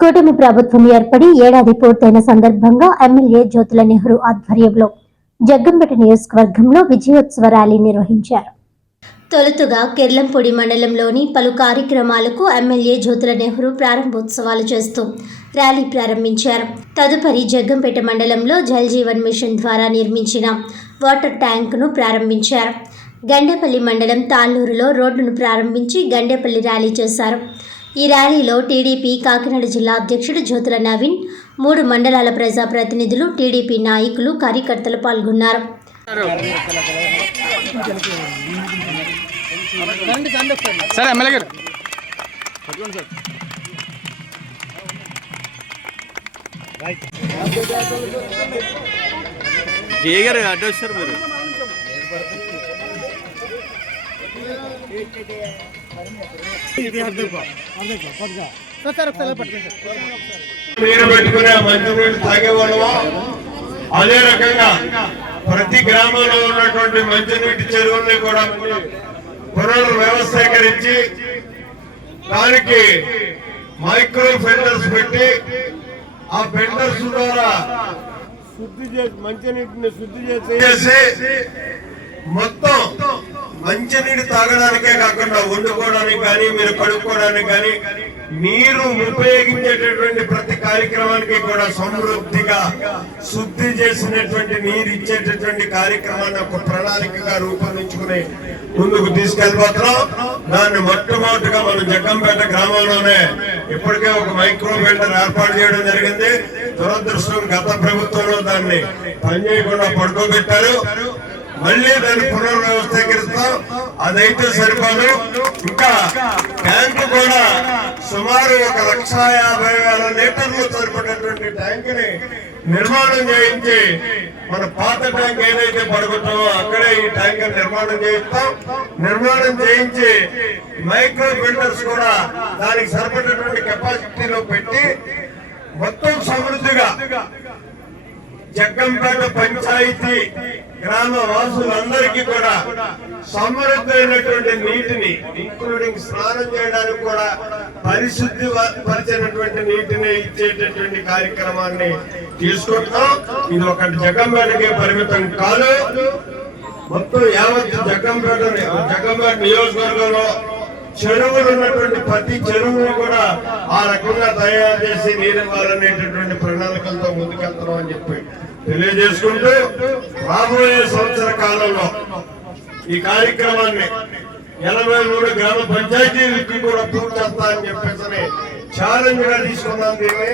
కూటమి ప్రభుత్వం ఏర్పడి ఏడాది పూర్తయిన సందర్భంగా ఎమ్మెల్యే జ్యోతుల నెహ్రూ ఆధ్వర్యంలో జగ్గంపేట నియోజకవర్గంలో విజయోత్సవ ర్యాలీ నిర్వహించారు. తొలుతగా కెర్లంపూడి మండలంలోని పలు కార్యక్రమాలకు ఎమ్మెల్యే జ్యోతుల నెహ్రూ ప్రారంభోత్సవాలు చేస్తూ ర్యాలీ ప్రారంభించారు. తదుపరి జగ్గంపేట మండలంలో జల్ జీవన్ మిషన్ ద్వారా నిర్మించిన వాటర్ ట్యాంకును ప్రారంభించారు. గండేపల్లి మండలం తాళ్లూరులో రోడ్డును ప్రారంభించి గండేపల్లి ర్యాలీ చేశారు. ఈ ర్యాలీలో టీడీపీ కాకినాడ జిల్లా అధ్యక్షుడు జ్యోతుల నవీన్, 3 మండలాల ప్రజాప్రతినిధులు, టీడీపీ నాయకులు, కార్యకర్తలు పాల్గొన్నారు. నీరు పెట్టుకునే మంచినీళ్ళు తాగేవాళ్ళమా, అదే రకంగా ప్రతి గ్రామంలో ఉన్నటువంటి మంచినీటి చెరువుల్ని కూడా పునర్వ్యవస్థీకరించి దానికి మైక్రో ఫిల్టర్స్ పెట్టి ఆ ఫిల్టర్స్ ద్వారా మంచినీటిని శుద్ధి చేసి మొత్తం మంచినీరు తాగడానికే కాకుండా వండుకోవడానికి కానీ, మీరు కడుక్కోవడానికి కానీ, నీరు ఉపయోగించేటటువంటి ప్రతి కార్యక్రమానికి కూడా సమృద్ధిగా శుద్ధి చేసినటువంటి నీరు ఇచ్చేటటువంటి కార్యక్రమాన్ని ఒక ప్రణాళికగా రూపొందించుకుని ముందుకు తీసుకెళ్ళిపోతున్నాం. దాన్ని మొట్టమొదటిగా మనం జగ్గంపేట గ్రామంలోనే ఇప్పటికే ఒక మైక్రో ఫిల్టర్ ఏర్పాటు చేయడం జరిగింది. దురదృష్టం గత ప్రభుత్వంలో దాన్ని పనిచేయకుండా పడుకోబెట్టారు. మళ్ళీ దాన్ని పునర్వ్యవస్థీకరిస్తాం. అదైతే సరిపోదు, ఇంకా ట్యాంకు కూడా సుమారు 1,50,000 లీటర్లు సరిపడేటువంటి ట్యాంక్ ని నిర్మాణం చేయించి మన పాత ట్యాంక్ ఏదైతే పడుకుంటామో అక్కడే ఈ ట్యాంక్ నిర్మాణం చేయిస్తాం. నిర్మాణం చేయించి మైక్రో ఫిల్టర్స్ కూడా దానికి సరిపడేటువంటి కెపాసిటీలో పెట్టి మొత్తం సమృద్ధిగా జగ్గంపేట పంచాయతీ గ్రామ వాసులందరికీ కూడా సమృద్ధమైనటువంటి నీటిని, ఇంక్లూడింగ్ స్నానం చేయడానికి కూడా పరిశుద్ధి పరిచినటువంటి నీటిని ఇచ్చేటటువంటి కార్యక్రమాన్ని తీసుకుంటాం. ఇది ఒక జగ్గంపేటకే పరిమితం కాదు, మొత్తం యావత్ జగ్గంపేట నియోజకవర్గంలో చెరువులు ఉన్నటువంటి ప్రతి చెరువుని కూడా ఆ రకంగా తయారు చేసి నీరు ఇవ్వాలనేటటువంటి ప్రణాళికలతో ముందుకెళ్తున్నాం అని చెప్పి తెలియజేసుకుంటూ, రాబోయే సంవత్సర కాలంలో ఈ కార్యక్రమాన్ని 83 గ్రామ పంచాయతీలకి కూడా పూర్తి చేస్తా అని చెప్పేసి ఛాలెంజ్ గా తీసుకున్నాం. దీన్ని